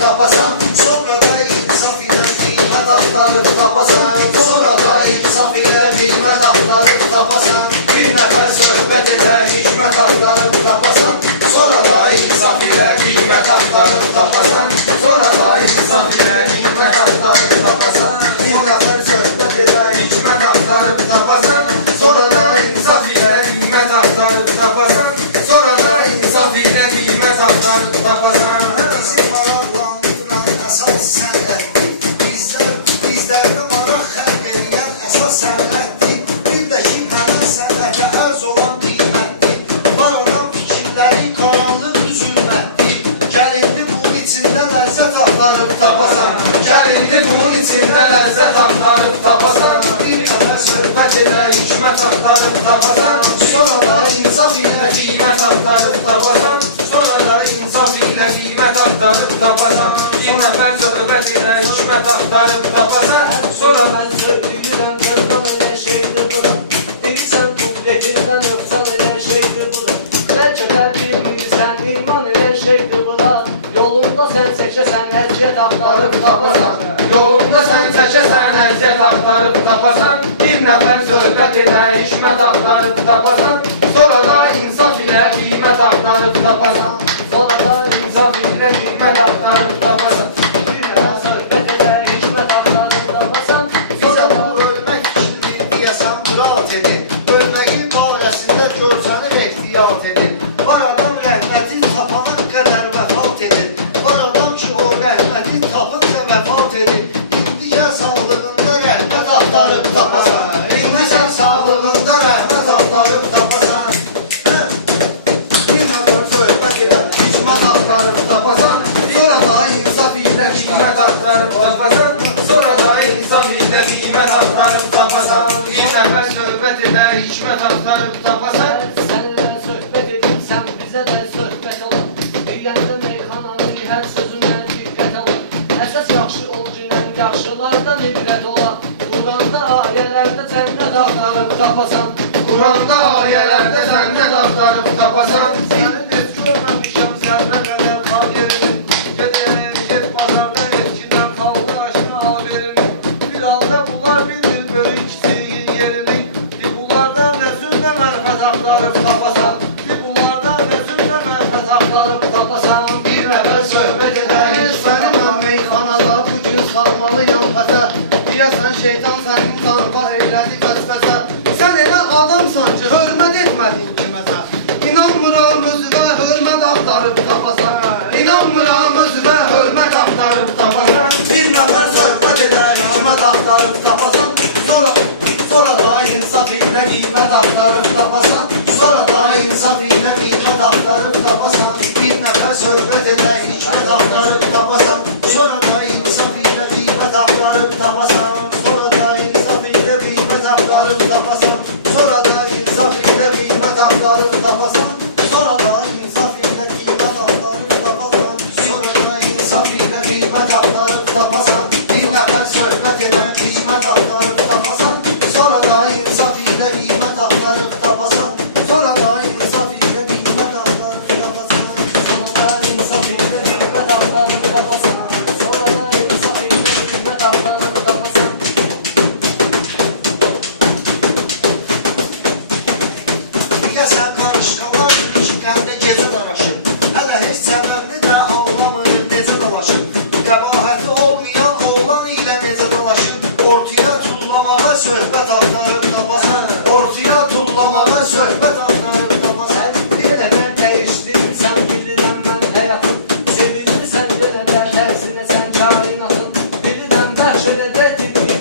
tapasan, sonra da insaf ile kıymet aktarıp tapasan, sonra da insaf ile kıymet aktarıp tapasan, bir nefer söhbət edə hikmət aktarıp tapasan, sonra da insaf ile kıymet aktarıp tapasan, sonra da insaf ile kıymet aktarıp tapasan, bir nefer söhbət edə hikmət aktarıp tapasan, sonra da insaf ile kıymet aktarıp tapasan, sonra da insaf ile kıymet aktarıp tapasan. Bizim maraqlandıran əsas sənətdir, bizlərdə maraq xəlq edən əsas sənətdir, bir də ki, həmən sənətə ərz olan qiymətdir, var adam fikirləri qaranlıq düzülməkdir, gəlindi bunun içində ləzzət axtarıb tapasan, gəlindi bunun içində ləzzət axtarıb tapasan, bir nəfər söhbət edə hikmət axtarıb tapasan, sonra da insaf ilə qiymət axtarıb tapasan, sonra da insaf ilə qiymət axtarıb tapasan, bir nəfər söhbət edə hikmət axtarıb tapasan, sonra da Söyləyirəm qırdan elə şeydir bura, deyirsən bu lehirdən öxsan elə şeydir bura, bəlkə bəlkə bilirsən iman elə şeydir bura, yolunda sən çəkəsən əziyyət axtarıb tapasan, yolunda sən çəkəsən əziyyət axtarıb tapasan, bir nəfər söhbət edə hikmət axtarıb tapasan, sonra da insaf ilə qiymət axtarıb tapasan, sonra da insaf ilə qiymət axtarıb tapasan. bir nəfər söhbət edə hikmət axtarıb tapasan, Bizə bu ölmək fikridir deyəsən mürat edin, ölməyi barəsində görsənib ehtiyat edin, var adam rəhmətin tapana qədər vəfat edin, var adam ki o rəhmətin tapınca vəfat edin, indi sən sağlığında rəhmət axtarıb tapasan, indi sən sağlığında rəhmət axtarıb tapasan, bir nəfər söhbət edən hikmət axtarıb tapasan, sonra da insaf ilə qiymət axtarıb tapasan, sonra da insaf ilə qiymət axtarıb tapasan, bir nəfər söhbət edə hikmət axtarıb tapasan. Səninlə söhbət edin, sən bizə də söhbət olun, deyəndə meyxananı hər sözündən diqqət olun, əsas yaxşı ol cinən yaxşılardan ibrət ola, Quranda ayələrdə cənnət axtarıb tapasan, Quranda ayələrdə cənnət axtarıb tapasan, səni heç görməmişəm zərrə qədər xal yerini, get bazarda etkidən xalqı aşına al verini, bir halda bunlar bildir böyük kiçiyin yerini, bunlardan nəzünlə mərfət axtarıb tapasan, bunlardan nəzünlə mərfət axtarıb tapasan, bir nəfər söhbət edə hikmətlə meyxanada bu gün salmalıyam pəsə, deyəsən şeytan sənin zarba eylədi vəsvəsə, sən elə adamsan ki, hörmət etmədin kiməsə, İnanmıram özümə hörmət axtarıb tapasan, İnanmıram özümə hörmət axtarıb tapasan, bir nəfər söhbət edə hikmət axtarıb tapasan, sonra da insaf ilə qiymət axtarıb tapasan, sonra da insaf ilə qiymət axtarıb tapasan, bir nəfər söhbət edə hikmət axtarıb tapasan, sonra da insaf ilə qiymət axtarıb tapasan, sonra da insaf ilə qiymət axtarıb tapasan, sonra da insaf ilə qiymət axtarıb tapasan, sonra da insaf ilə qiymət axtarıb tapasan, sonra da insaf ilə qiymət axtarıb tapasan, bir nəfər söhbət edə qiymət axtarıb tapasan, sonra da insaf ilə qiymət axtarıb tapasan, sonra da insaf ilə qiymət axtarıb tapasan, sonra da insaf ilə qiymət axtarıb tapasan, sonra da insaf ilə qiymət axtarıb tapasan. Deyəsən qarışqalar iki qəndə gecə daraşır, hələ heç səbəbini də anlamır necə dalaşır, qəbahəti olmayan oğlan ilə necə dalaşır, ortaya tullamağa söhbət axtarıb tapasan, ortaya tullamağa söhbət axtarıb tapasan, Elədən dəyişdirsən bilirəm mən həyatım, sevilirsən yenə də tərsinə sən kainatın, bilirəm bəxş edəcəkdir,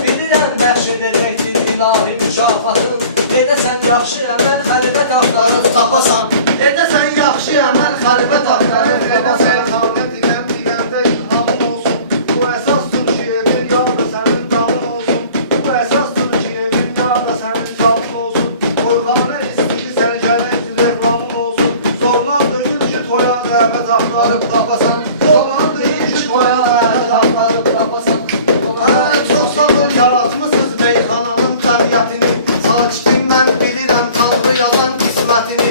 bilirəm bəxş edəcəkdir ilahi mükafatın, edəsən yaxşı əməl xəlibət axtarıb tapasan, edəsən yaxşı əməl xəlibət axtarıb tapasan. Xanət iləm digəndə ilhamın olsun, bu əsasdır ki evin yada sənin damın olsun, bu əsasdır ki evin yada sənin damın olsun, Orxanı istəyirsən gələk reklamın olsun, zorlan deyil ki toya dəvət axtarıb tapasan, zorlan deyil ki toya dəvət axtarıb tapasan. Çox sabır yaratmısınız meyxananın təbiətini, sakitim mən bilirəm tanrı yazan qismətini,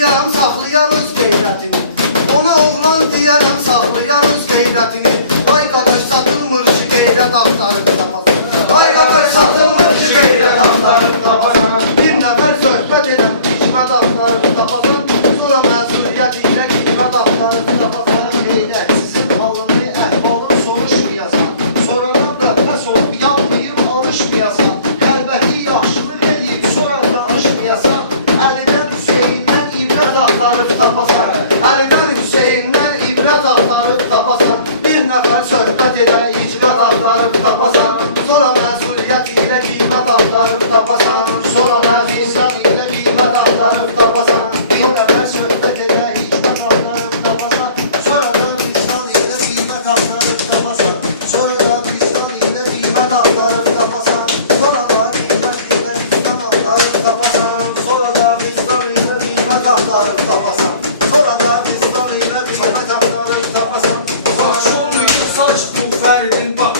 deyərəm saxlayarız qeyrətini. Ona oğlan deyərəm saxlayarız qeyrətini. Ay qardaş satılmır ki qeyrət axtarıb tapasan. Ay qardaş satılmır ki qeyrət axtarıb tapasan. Bir nəfər söhbət edəm hikmət axtarıb tapasan. Sonra məsuliyyət ilə qiymət axtarıb tapasan. Qeyrət sizin halını əhvalını soruşmayasan. Sonradan da pəs olub yanmayıb alışmayasan. Qəlbəti yaxşılıq edib sonra danışmayasan. Əlindən Hüseyndən ibrət axtarıb tapasan. Əlindən Hüseyndən ibrət axtarıb tapasan. Bir nəfər söhbət edən hicrət axtarıb tapasan. Sonra məsuliyyət ilə qiymət axtarıb tapasan. Sonra da vicdan ilə qiymət axtarıb tapasan. Bir nəfər söhbət edən hicrət axtarıb tapasan. Sonra da vicdan ilə qiymət axtarıb tapasan. Sonra da vicdan ilə qiymət axtarıb tapasan. Sonra da vicdan ilə vicdan axtarıb tapasan. Sonra da vicdan ilə qiymət axtarıb tapasan. Sonra da vicdan ilə qiymət axtarıb tapasan. Baxış olmayıb saç bu fərdin bax.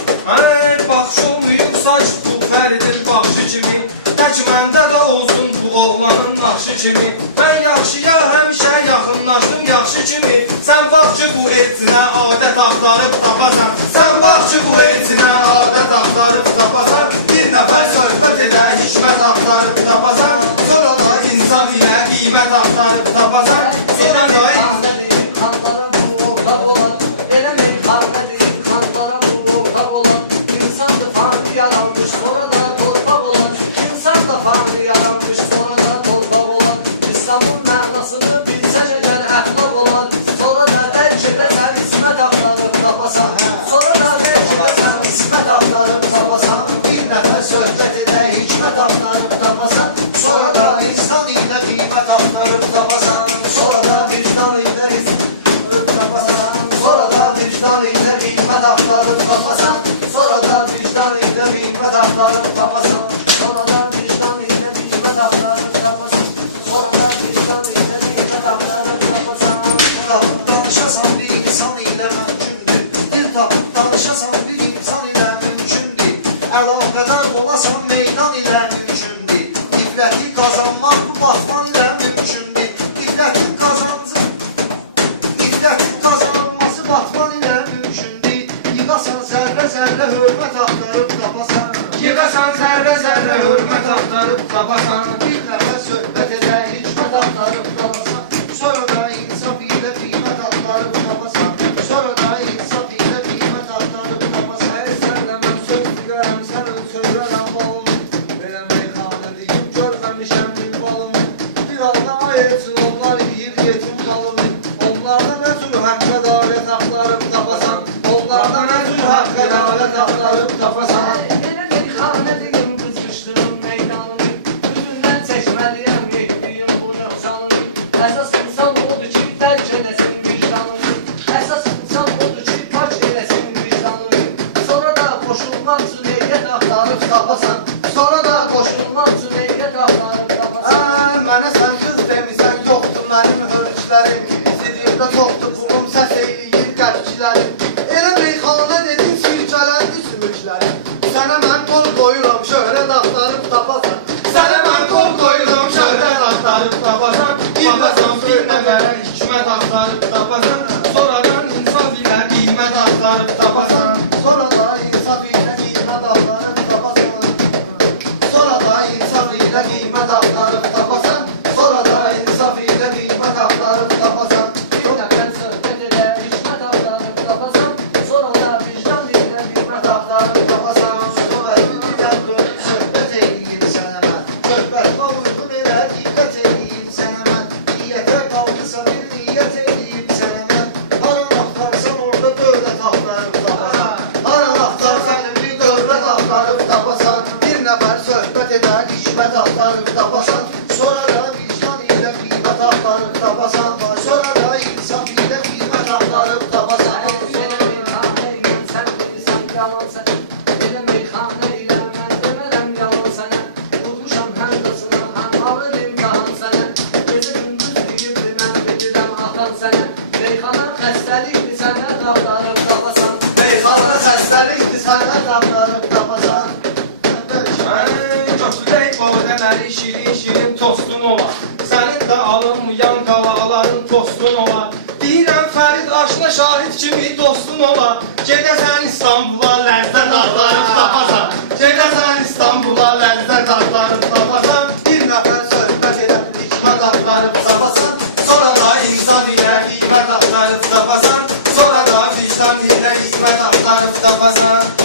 Baxış olmayıb saç bu fərdin baxışı kimi. Tək məndə də olsun bu oğlanın naxşı kimi. Mən yaxşıya həmişə yaxınlaşdım yaxşı kimi. Sən bax ki bu etsinə adət axtarıb tapasan. Sən bax ki bu etsinə adət axtarıb tapasan. Bir nəfər söhbət edən hikmət axtarıb tapasan. Sonra da insan ilə qiymət axtarıb tapasan. Sonra da Xanlara bu ortaq olan, eləmək xarqa deyil, xanlara bu ortaq olan. İnsan da fani yaranmış, sonra da torpaq olan. İnsan da fani yaranmış, sonra da torpaq olan. İslamın mənasını bilsən əgər əxlaq olan. Sonra da bəlkə də sən ismət axtarıb tapasan. Sonra da bəlkə də sən ismət axtarıb tapasan. Bir nəfər söhbət edən hikmət axtarıb tapasan. Sonra da vicdan ilə qiymət axtarıb tapasan. Sonra da vicdan ilə tapasan. Sonra da vicdan ilə qiymət axtarıb tapasan. Sonra da vicdan ilə qiymət axtarıb tapasan. Sonra da vicdan ilə qiymət axtarıb tapasan. Sonra da vicdan ilə qiymət axtarıb tapasan. Tapıb danışasan bir insan ilə mümkündür. Dil tapıb danışasan bir insan ilə mümkündür. Əlaqədar olasan meydan ilə mümkündür. İbrəti qazanmaq bu batman ilə mümkündür. İbrətin qazanılması batman ilə mümkündür. Yığasan zərrə zərrə hörmət axtarıb tapasan. yığasan zərrə zərrə hörmət axtarıb tapasan. Bir nəfər söhbət edən hikmət axtarıb tapasan. Sonra da insaf ilə qiymət axtarıb tapasan. Sonra da insaf ilə qiymət axtarıb tapasan. Sənlə mən söz digərəm, sən ön söylərəm balım. Belə meyxanə deyim, görməmişəm bir balım. Bir ağlama etsin, onlar yiyir yetim qalım. Onlarda nə cür haqq ədalət axtarıb tapasan. Onlarda nə cür haqq ədalət axtarıb tapasan. Elə meyxanə deyim, qızmışdırım meydanını. Üzündən çəkməliyəm, yetdiyim bu nöqsanını. Əsas insan odur ki, tərk eləsin vicdanını. Əsas insan odur ki, pak eləsin vicdanını. Sonra da qoşulmaq üçün heyyət axtarıb tapasan. Sonra da qoşulmaq üçün heyyət axtarıb tapasan. Mənə sən qız demisən, yoxdur mənim hörüklərim. Zidirdə çoxdur pulum, səs eyləyir qərklərim. Elə meyxanə dedin, sirkələndi sümüklərim. Sənə mən qol qoyuram, şöhrət axtarıb tapasan. Sənə mən qol qoyuram, şöhrət axtarıb tapasan. Baxasan bir nəfərə hikmət axtarıb tapasan. Sonradan insaf ilə qiymət axtarıb tapasan. Sonra da insaf ilə qiymət axtarıb tapasan. Sonra da insaf ilə qiymət axtarıb tapasan. Sonra da insaf ilə qiymət axtarıb tapasan. Bir nəfər söhbət edə, hikmət axtarıb tapasan. Sonra da vicdan ilə qiymət axtarıb tapasan. Sonra ünlüdən dönüb söhbət eyləyir sənə mən. Söhbətimə uyğun elə diqqət eyləyir sənə mən. Niyyətə qaldısa bir niyyət eyləyir sənə mən. Haran axtarsan orada dövlət axtarıb tapasan. Haran axtarsan bir dövlət axtarıb tapasan. Bir nəfər söhbət edən hikmət axtarıb tapasan. Sonra da vicdan ilə qiymət axtarıb tapasan. Sonra da insaf ilə qiymət axtarıb tapasan. Elə meyxanə ilə sən bilirsən yalan sənə. Elə meyxanə ilə mən demərəm yalan sənə. Vurmuşam həm qızına, həm alır imtahan sənə. Gecə gündüz deyirdi mən bilirəm atan sənə. Meyxana xəstəlikdir sənə axtarıb tapasan. Meyxana xəstəlikdir sənə axtarıb tapasan. Götürək badələri şirin şirin tostun olar. Sənin də alınmayan postun ola. Deyirəm Fərid aşna şahid kimi dostun ola. Gedəsən İstanbula ləzzət axtarıb tapasan. Gedəsən İstanbula ləzzət axtarıb tapasan. Bir nəfər söhbət edər, hikmət axtarıb tapasan. Sonra da insan ilə hikmət axtarıb tapasan. Sonra da vicdan ilə hikmət axtarıb tapasan.